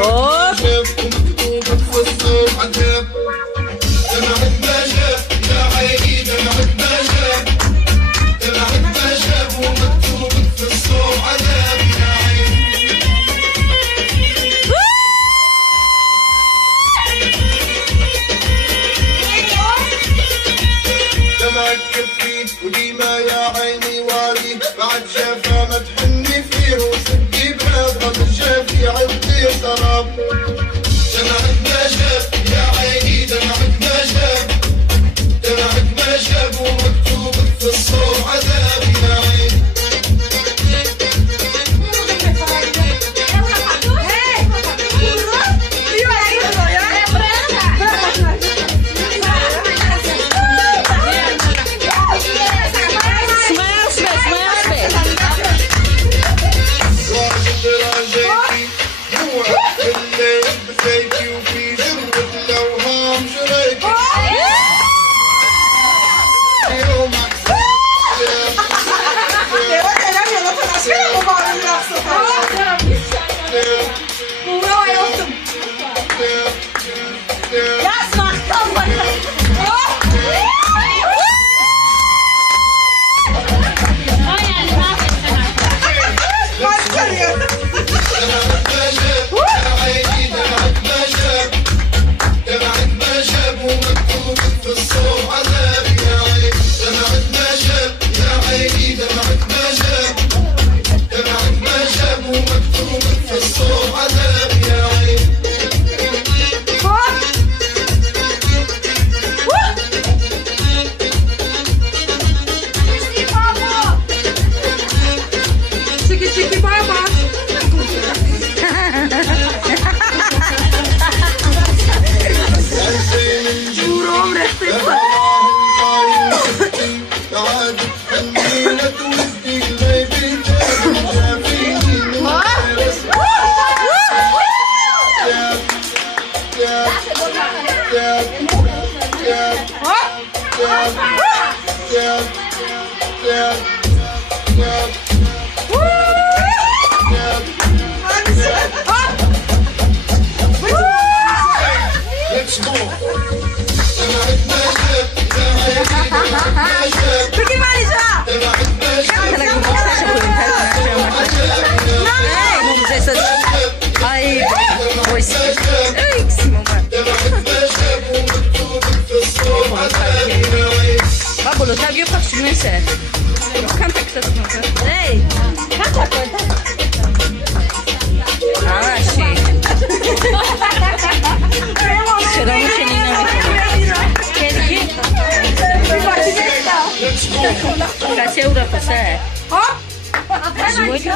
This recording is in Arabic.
هوب ومكتوب بخصه عذاب دمعت ما شاف يا عيني دمعت ما شاف دمعت ما شاف ومكتوب بخصه عذاب يا عيني دمعت كفي وديما يا عيني واري بعد شافها ما تحني فيه وسقي بهذا الشافي عطي سراب دمعت ما شاف يا عيني دمعت ما شاف دمعت ما شاف ومكتوب في الصور عذاب يا عيني بسيتي وفي جرة الأوهام شريتي يوم Babo, lo sabio patrzymy się. Kantak to znowu. Ej! Kantak to A, si. Siadamy się nie na Kiedy? Grazie euro per sé. Vuoi che